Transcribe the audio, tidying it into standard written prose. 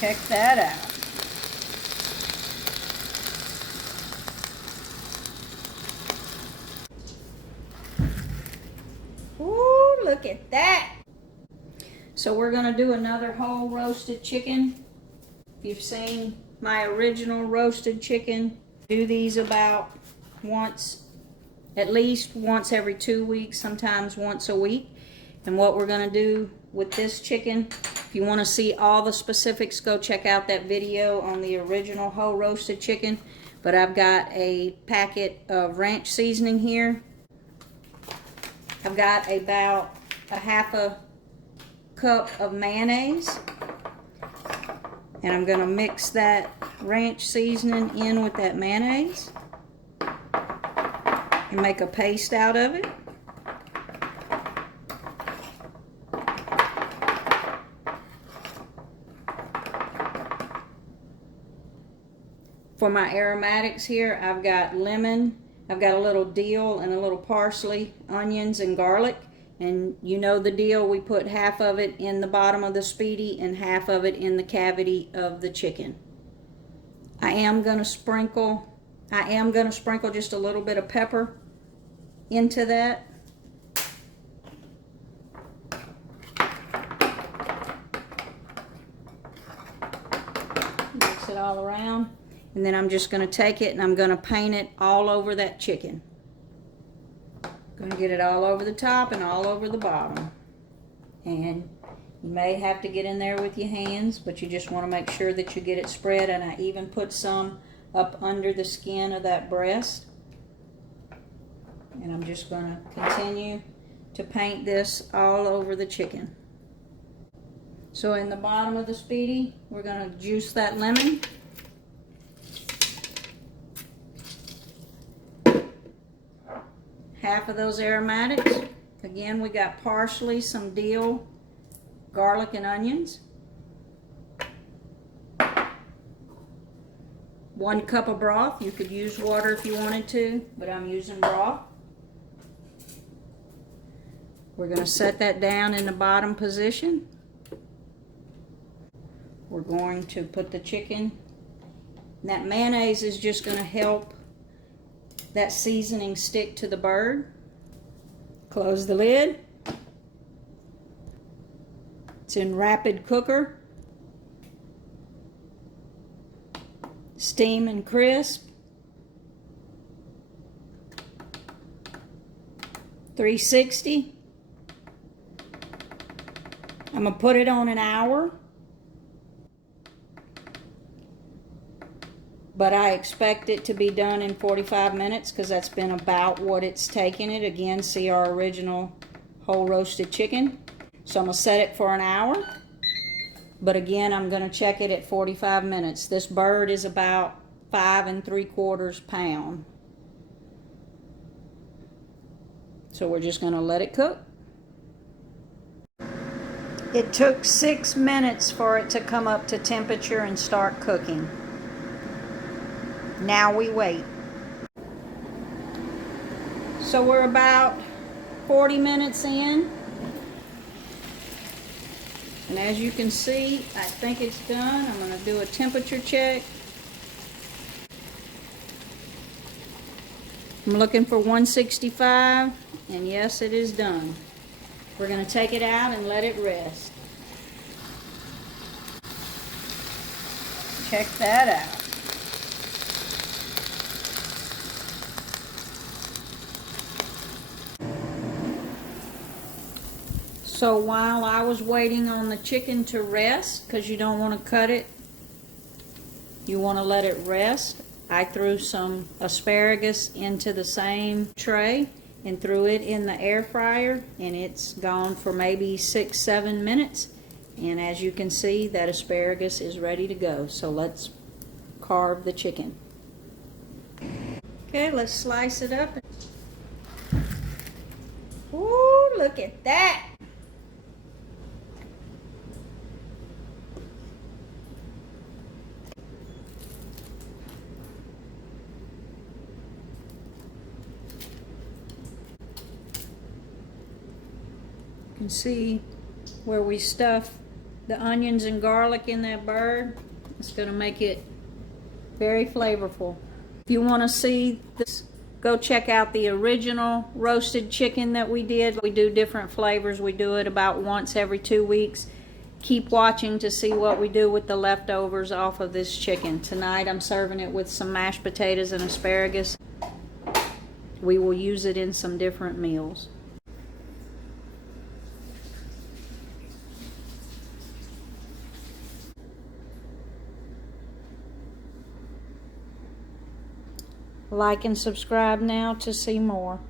Check that out. Ooh, look at that. So we're gonna do another whole roasted chicken. If you've seen my original roasted chicken, do these about at least once every 2 weeks, sometimes once a week. And what we're gonna do with this chicken, if you wanna see all the specifics, go check out that video on the original whole roasted chicken. But I've got a packet of ranch seasoning here. I've got about a half a cup of mayonnaise, and I'm going to mix that ranch seasoning in with that mayonnaise and make a paste out of it. For my aromatics here, I've got lemon, I've got a little dill and a little parsley, onions and garlic. And you know the deal, we put half of it in the bottom of the Speedi and half of it in the cavity of the chicken. I am going to sprinkle just a little bit of pepper into that. Mix it all around. And then I'm just going to take it and I'm going to paint it all over that chicken. Going to get it all over the top and all over the bottom. And you may have to get in there with your hands, but you just want to make sure that you get it spread. And I even put some up under the skin of that breast. And I'm just going to continue to paint this all over the chicken. So in the bottom of the Speedi, we're going to juice that lemon. Half of those aromatics. Again, we got parsley, some dill, garlic, and onions. 1 cup of broth. You could use water if you wanted to, but I'm using broth. We're going to set that down in the bottom position. We're going to put the chicken. And that mayonnaise is just going to help that seasoning stick to the bird. Close the lid. It's in rapid cooker. Steam and crisp. 360. I'm going to put it on an hour. But I expect it to be done in 45 minutes because that's been about what it's taken it. Again, see our original whole roasted chicken. So I'm going to set it for an hour. But again, I'm going to check it at 45 minutes. This bird is about 5 3/4 pounds. So we're just going to let it cook. It took 6 minutes for it to come up to temperature and start cooking. Now we wait. So we're about 40 minutes in. And as you can see, I think it's done. I'm going to do a temperature check. I'm looking for 165, and yes, it is done. We're going to take it out and let it rest. Check that out. So while I was waiting on the chicken to rest, because you don't want to cut it, you want to let it rest, I threw some asparagus into the same tray and threw it in the air fryer, and it's gone for maybe 6-7 minutes. And as you can see, that asparagus is ready to go. So let's carve the chicken. Okay, let's slice it up. Ooh, look at that! You can see where we stuff the onions and garlic in that bird. It's going to make it very flavorful. If you want to see this, go check out the original roasted chicken that we did. We do different flavors. We do it about once every 2 weeks. Keep watching to see what we do with the leftovers off of this chicken. Tonight I'm serving it with some mashed potatoes and asparagus. We will use it in some different meals. Like and subscribe now to see more.